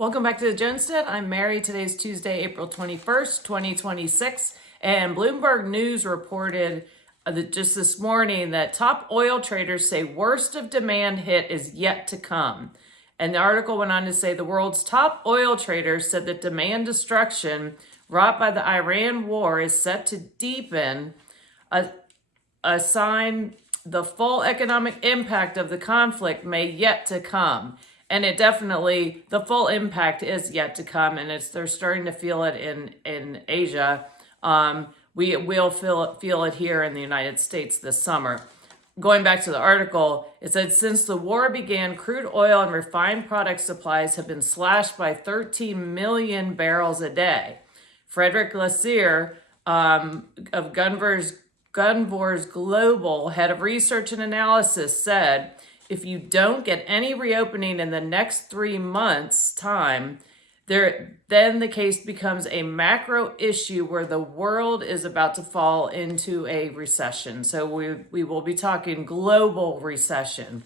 Welcome back to the Jonestead. I'm Mary. Today's Tuesday, April 21st, 2026. And Bloomberg News reported just this morning that top oil traders say worst of demand hit is yet to come. And the article went on to say the world's top oil traders said that demand destruction wrought by the Iran war is set to deepen, a sign the full economic impact of the conflict may yet to come. And it definitely, the full impact is yet to come, and they're starting to feel it in Asia. We will feel it here in the United States this summer. Going back to the article, it said since the war began, crude oil and refined product supplies have been slashed by 13 million barrels a day. Frederick Lassier of Gunvor's Global, head of research and analysis, said, if you don't get any reopening in the next 3 months' time, then the case becomes a macro issue where the world is about to fall into a recession. So we will be talking global recession.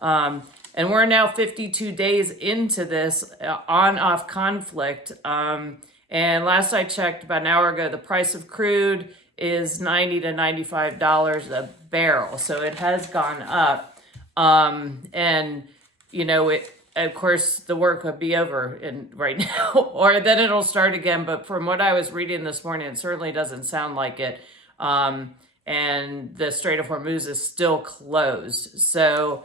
And we're now 52 days into this on-off conflict. And last I checked about an hour ago, the price of crude is $90 to $95 a barrel. So it has gone up. And you know, of course, the work would be over right now, or then it'll start again. But from what I was reading this morning, it certainly doesn't sound like it. And the Strait of Hormuz is still closed. So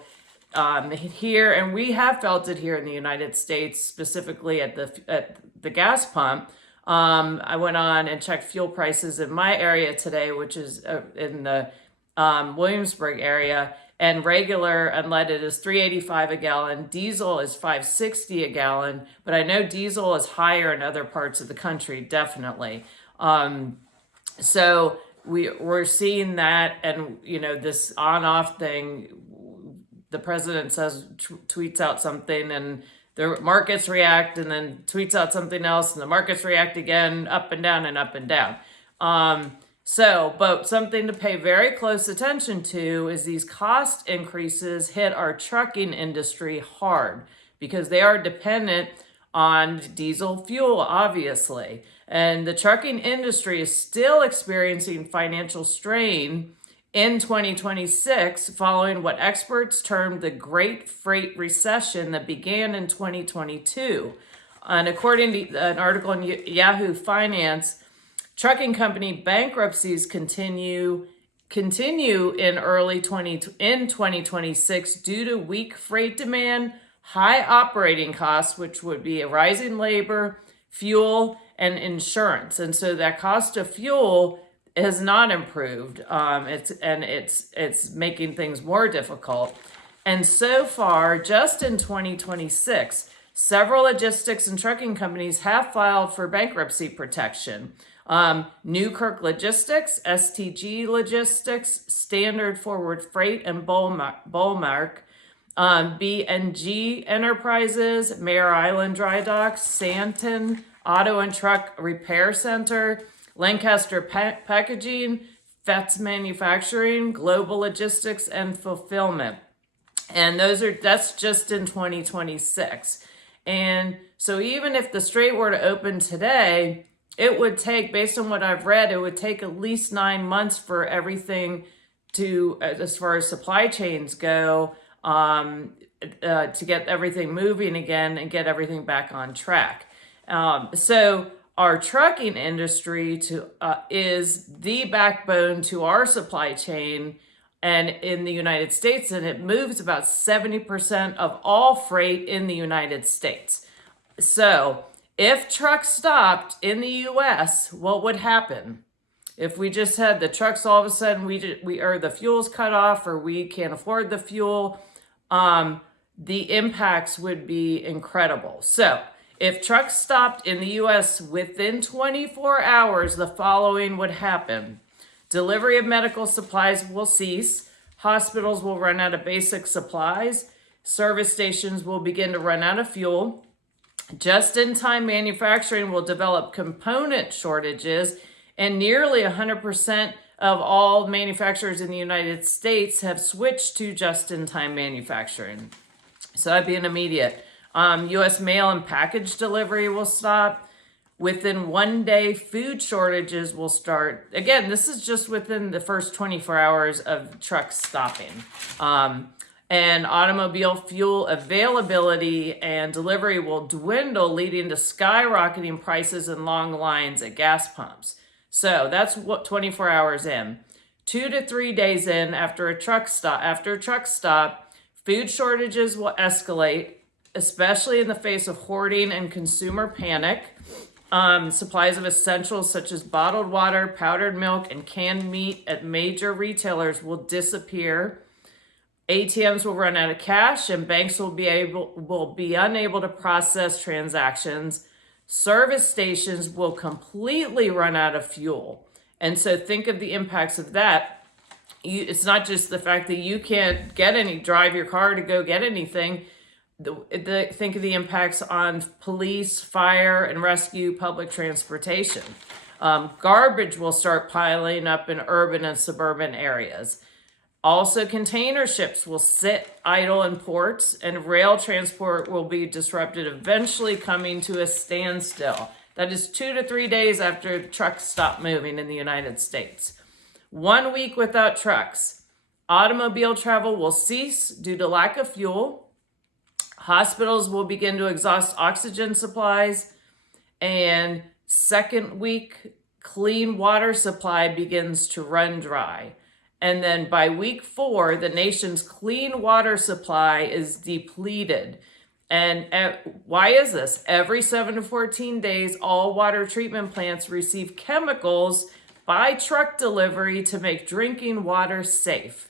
here, and we have felt it here in the United States, specifically at the gas pump. I went on and checked fuel prices in my area today, which is in the Williamsburg area. And regular unleaded is $3.85 a gallon. Diesel is $5.60 a gallon. But I know diesel is higher in other parts of the country, definitely. So we're seeing that, and you know, this on-off thing. The president says, tweets out something, and the markets react, and then tweets out something else, and the markets react again, up and down and up and down. But something to pay very close attention to is these cost increases hit our trucking industry hard because they are dependent on diesel fuel, obviously. And the trucking industry is still experiencing financial strain in 2026 following what experts termed the Great Freight Recession that began in 2022. And according to an article in Yahoo Finance, trucking company bankruptcies continue in 2026 due to weak freight demand, high operating costs, which would be a rising labor, fuel, and insurance. And so that cost of fuel has not improved. It's making things more difficult. And so far, just in 2026, several logistics and trucking companies have filed for bankruptcy protection. Newkirk Logistics, STG Logistics, Standard Forward Freight, and Bullmark, B&G Enterprises, Mare Island Dry Docks, Santon Auto and Truck Repair Center, Lancaster Packaging, Fetz Manufacturing, Global Logistics and Fulfillment. And that's just in 2026. And so even if the strait were to open today, it would take, based on what I've read, it would take at least 9 months for everything to, as far as supply chains go, to get everything moving again and get everything back on track. So our trucking industry is the backbone to our supply chain and in the United States, and it moves about 70% of all freight in the United States. So if trucks stopped in the U.S., what would happen? If we just had the trucks all of a sudden, the fuel's cut off, or we can't afford the fuel, the impacts would be incredible. So if trucks stopped in the U.S. within 24 hours, the following would happen. Delivery of medical supplies will cease. Hospitals will run out of basic supplies. Service stations will begin to run out of fuel. Just-in-time manufacturing will develop component shortages, and nearly 100% of all manufacturers in the United States have switched to just-in-time manufacturing. So that'd be an immediate. U.S. mail and package delivery will stop. Within 1 day, food shortages will start. Again, this is just within the first 24 hours of trucks stopping. And automobile fuel availability and delivery will dwindle, leading to skyrocketing prices and long lines at gas pumps. So that's what 24 hours in. 2 to 3 days in, after a truck stop, food shortages will escalate, especially in the face of hoarding and consumer panic. Supplies of essentials such as bottled water, powdered milk, and canned meat at major retailers will disappear. ATMs will run out of cash, and banks will be unable to process transactions. Service stations will completely run out of fuel. And so think of the impacts of that. It's not just the fact that you can't drive your car to go get anything. Think of the impacts on police, fire, and rescue, public transportation. Garbage will start piling up in urban and suburban areas. Also, container ships will sit idle in ports, and rail transport will be disrupted, eventually coming to a standstill. That is 2 to 3 days after trucks stop moving in the United States. 1 week without trucks. Automobile travel will cease due to lack of fuel. Hospitals will begin to exhaust oxygen supplies. And second week, clean water supply begins to run dry. And then by week 4, the nation's clean water supply is depleted. And why is this? Every 7 to 14 days, all water treatment plants receive chemicals by truck delivery to make drinking water safe.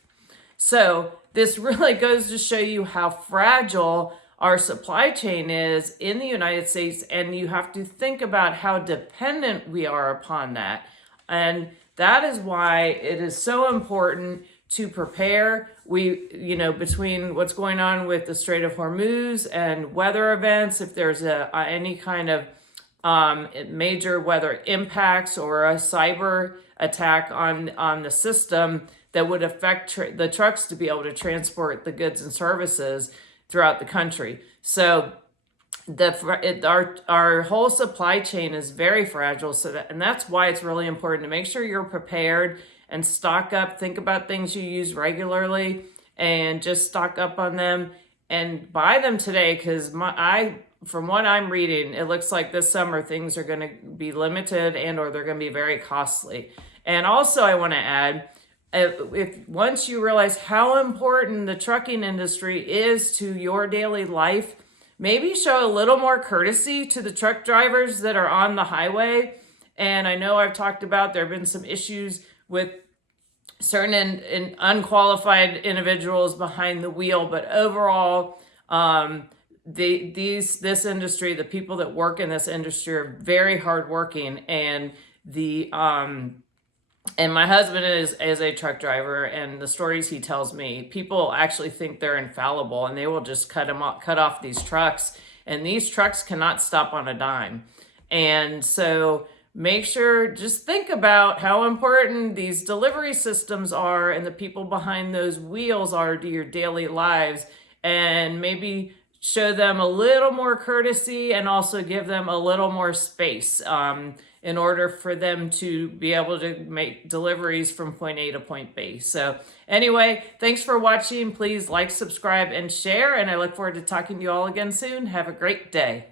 So this really goes to show you how fragile our supply chain is in the United States, and you have to think about how dependent we are upon that. And that is why it is so important to prepare. Between what's going on with the Strait of Hormuz and weather events, if there's any kind of major weather impacts or a cyber attack on the system that would affect the trucks to be able to transport the goods and services throughout the country. So our whole supply chain is very fragile. And that's why it's really important to make sure you're prepared and stock up. Think about things you use regularly and just stock up on them and buy them today, because from what I'm reading, it looks like this summer things are going to be limited or they're going to be very costly. And also I want to add, once you realize how important the trucking industry is to your daily life, maybe show a little more courtesy to the truck drivers that are on the highway. And I know I've talked about there have been some issues with certain unqualified individuals behind the wheel, but overall, this industry, the people that work in this industry are very hardworking, and my husband is a truck driver, and the stories he tells me, people actually think they're infallible, and they will just cut off these trucks, and these trucks cannot stop on a dime. And so make sure, just think about how important these delivery systems are and the people behind those wheels are to your daily lives, and maybe show them a little more courtesy and also give them a little more space in order for them to be able to make deliveries from point A to point B. So anyway, thanks for watching. Please like, subscribe, and share, and I look forward to talking to you all again soon. Have a great day.